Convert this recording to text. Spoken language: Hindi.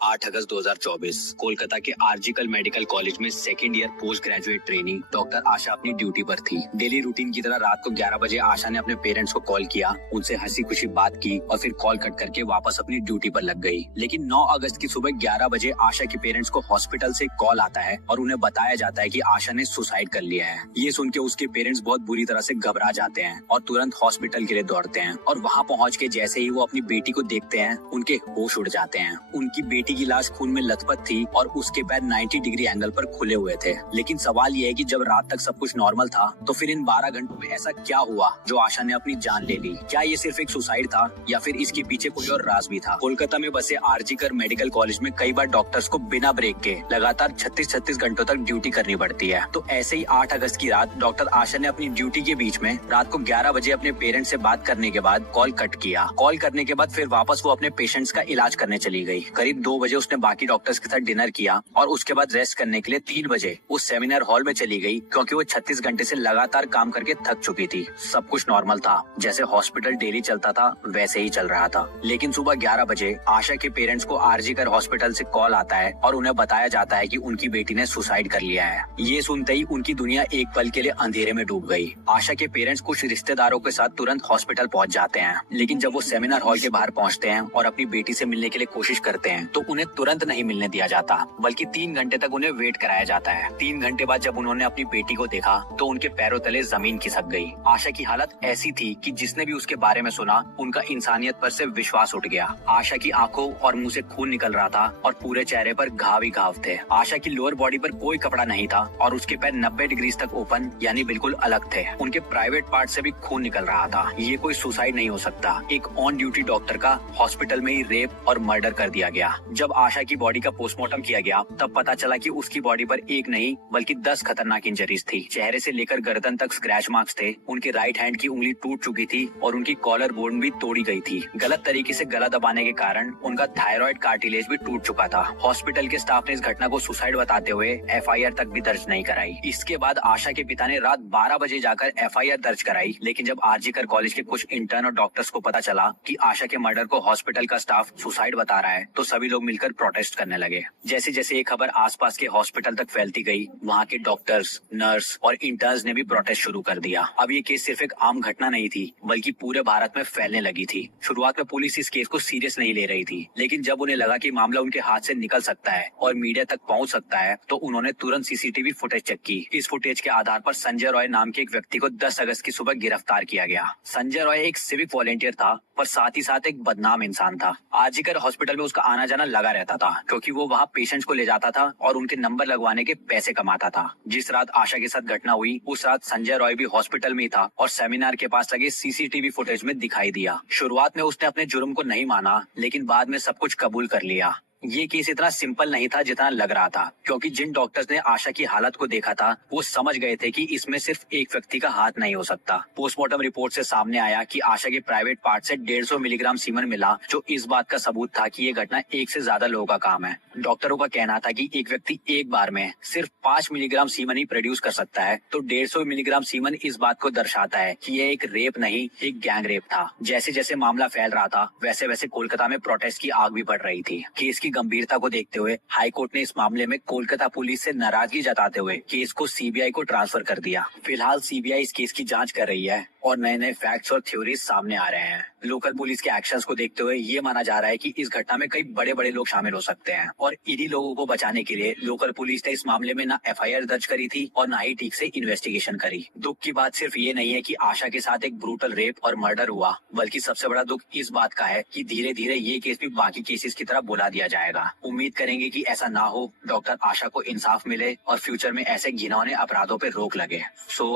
8 अगस्त 2024 कोलकाता के आरजिकल मेडिकल कॉलेज में second year post graduate training doctor Asha अपनी ड्यूटी पर थी। डेली रूटीन की तरह रात को 11 बजे आशा ने अपने पेरेंट्स को कॉल किया, उनसे हंसी खुशी बात की और फिर कॉल कट करके वापस अपनी ड्यूटी पर लग गई। लेकिन 9 अगस्त की सुबह 11 बजे आशा के पेरेंट्स को हॉस्पिटल से कॉल आता है और उन्हें बताया जाता है कि आशा ने सुसाइड कर लिया है। ये सुन के उसके पेरेंट्स बहुत बुरी तरह से घबरा जाते हैं और तुरंत हॉस्पिटल के लिए दौड़ते हैं और वहाँ पहुँच के जैसे ही वो अपनी बेटी को देखते हैं उनके होश उड़ जाते हैं। उनकी बेटी की लाश खून में लथपथ थी और उसके पैर 90 डिग्री एंगल पर खुले हुए थे। लेकिन सवाल ये है कि जब रात तक सब कुछ नॉर्मल था तो फिर इन 12 घंटों में ऐसा क्या हुआ जो आशा ने अपनी जान ले ली? क्या ये सिर्फ एक सुसाइड था या फिर इसके पीछे कोई और राज भी था? कोलकाता में बसे आरजीकर मेडिकल कॉलेज में कई बार डॉक्टर्स को बिना ब्रेक के लगातार 36 घंटों तक ड्यूटी करनी पड़ती है। तो ऐसे ही 8 अगस्त की रात डॉक्टर आशा ने अपनी ड्यूटी के बीच में रात को 11 बजे अपने पेरेंट्स से बात करने के बाद कॉल कट किया। कॉल करने के बाद फिर वापस वो अपने पेशेंट्स का इलाज करने चली गई। करीब 2 बजे उसने बाकी डॉक्टर्स के साथ डिनर किया और उसके बाद रेस्ट करने के लिए 3 बजे उस सेमिनार हॉल में चली गई, क्योंकि वो 36 घंटे से लगातार काम करके थक चुकी थी। सब कुछ नॉर्मल था, जैसे हॉस्पिटल डेली चलता था वैसे ही चल रहा था। लेकिन सुबह 11 बजे आशा के पेरेंट्स को आरजीकर हॉस्पिटल से कॉल आता है और उन्हें बताया जाता है कि उनकी बेटी ने सुसाइड कर लिया है। ये सुनते ही उनकी दुनिया एक पल के लिए अंधेरे में डूब गई। आशा के पेरेंट्स कुछ रिश्तेदारों के साथ तुरंत हॉस्पिटल पहुंच जाते हैं, लेकिन जब वो सेमिनार हॉल के बाहर पहुंचते हैं और अपनी बेटी से मिलने के लिए कोशिश करते हैं तो उन्हें तुरंत नहीं मिलने दिया जाता, बल्कि 3 घंटे तक उन्हें वेट कराया जाता है। 3 घंटे बाद जब उन्होंने अपनी बेटी को देखा तो उनके पैरों तले जमीन खिसक गई। आशा की हालत ऐसी थी कि जिसने भी उसके बारे में सुना उनका इंसानियत पर से विश्वास उठ गया। आशा की आंखों और मुंह से खून निकल रहा था और पूरे चेहरे पर घाव ही घाव थे। आशा की लोअर बॉडी पर कोई कपड़ा नहीं था और उसके पैर 90 डिग्री तक ओपन यानी बिल्कुल अलग थे। उनके प्राइवेट पार्ट से भी खून निकल रहा था। ये कोई सुसाइड नहीं हो सकता। एक ऑन ड्यूटी डॉक्टर का हॉस्पिटल में ही रेप और मर्डर कर दिया गया। जब आशा की बॉडी का पोस्टमार्टम किया गया तब पता चला कि उसकी बॉडी पर एक नहीं बल्कि 10 खतरनाक इंजरीज थी। चेहरे से लेकर गर्दन तक स्क्रैच मार्क्स थे। उनके राइट हैंड की उंगली टूट चुकी थी और उनकी कॉलर बोन भी तोड़ी गई थी। गलत तरीके से गला दबाने के कारण उनका थायराइड कार्टिलेज भी टूट चुका था। हॉस्पिटल के स्टाफ ने इस घटना को सुसाइड बताते हुए एफआईआर तक भी दर्ज नहीं कराई। इसके बाद आशा के पिता ने रात 12 बजे जाकर एफआईआर दर्ज कराई, लेकिन जब आरजीकर कॉलेज के कुछ इंटर्न और डॉक्टर्स को पता चला कि आशा के मर्डर को हॉस्पिटल का स्टाफ सुसाइड बता रहा है तो सभी लोग मिलकर प्रोटेस्ट करने लगे। जैसे जैसे ये खबर आसपास के हॉस्पिटल तक फैलती गई, वहाँ के डॉक्टर्स, नर्स और इंटर्न्स ने भी प्रोटेस्ट शुरू कर दिया। अब ये केस सिर्फ एक आम घटना नहीं थी, बल्कि पूरे भारत में फैलने लगी थी। शुरुआत में पुलिस इस केस को सीरियस नहीं ले रही थी, लेकिन जब उन्हें लगा कि मामला उनके हाथ से निकल सकता है और मीडिया तक पहुंच सकता है तो उन्होंने तुरंत सीसीटीवी फुटेज चेक की। इस फुटेज के आधार पर संजय रॉय नाम के एक व्यक्ति को 10 अगस्त की सुबह गिरफ्तार किया गया। संजय रॉय एक सिविक वॉलेंटियर था, पर साथ ही साथ एक बदनाम इंसान था। आरजीकर हॉस्पिटल में उसका आना जाना लगा रहता था, क्योंकि वो वहाँ पेशेंट्स को ले जाता था और उनके नंबर लगवाने के पैसे कमाता था। जिस रात आशा के साथ घटना हुई उस रात संजय रॉय भी हॉस्पिटल में ही था और सेमिनार के पास लगे सीसीटीवी फुटेज में दिखाई दिया। शुरुआत में उसने अपने जुर्म को नहीं माना, लेकिन बाद में सब कुछ कबूल कर लिया। ये केस इतना सिंपल नहीं था जितना लग रहा था, क्योंकि जिन डॉक्टर्स ने आशा की हालत को देखा था वो समझ गए थे कि इसमें सिर्फ एक व्यक्ति का हाथ नहीं हो सकता। पोस्टमार्टम रिपोर्ट से सामने आया कि आशा के प्राइवेट पार्ट से 150 मिलीग्राम सीमेंट मिला, जो इस बात का सबूत था कि ये घटना एक से ज्यादा लोगों का काम है। डॉक्टरों का कहना था कि एक व्यक्ति एक बार में सिर्फ 5 मिलीग्राम सीमेंट ही प्रोड्यूस कर सकता है, तो 150 मिलीग्राम सीमेंट इस बात को दर्शाता है कि ये एक रेप नहीं, एक गैंग रेप था। जैसे जैसे मामला फैल रहा था वैसे वैसे कोलकाता में प्रोटेस्ट की आग भी बढ़ रही थी। केस की गंभीरता को देखते हुए हाई कोर्ट ने इस मामले में कोलकाता पुलिस से नाराजगी जताते हुए केस को सीबीआई को ट्रांसफर कर दिया। फिलहाल सीबीआई इस केस की जांच कर रही है और नए नए फैक्ट्स और थ्योरीज सामने आ रहे हैं। लोकल पुलिस के एक्शंस को देखते हुए ये माना जा रहा है कि इस घटना में कई बड़े बड़े लोग शामिल हो सकते हैं और इन्हीं लोगों को बचाने के लिए लोकल पुलिस ने इस मामले में ना एफआईआर दर्ज करी थी और ना ही ठीक से इन्वेस्टिगेशन करी। दुख की बात सिर्फ ये नहीं है कि आशा के साथ एक ब्रूटल रेप और मर्डर हुआ, बल्कि सबसे बड़ा दुख इस बात का है कि धीरे धीरे ये केस भी बाकी केसेस की तरह बुला दिया जाएगा। उम्मीद करेंगे कि ऐसा ना हो, डॉक्टर आशा को इंसाफ मिले और फ्यूचर में ऐसे घिनौने अपराधों पर रोक लगे। सो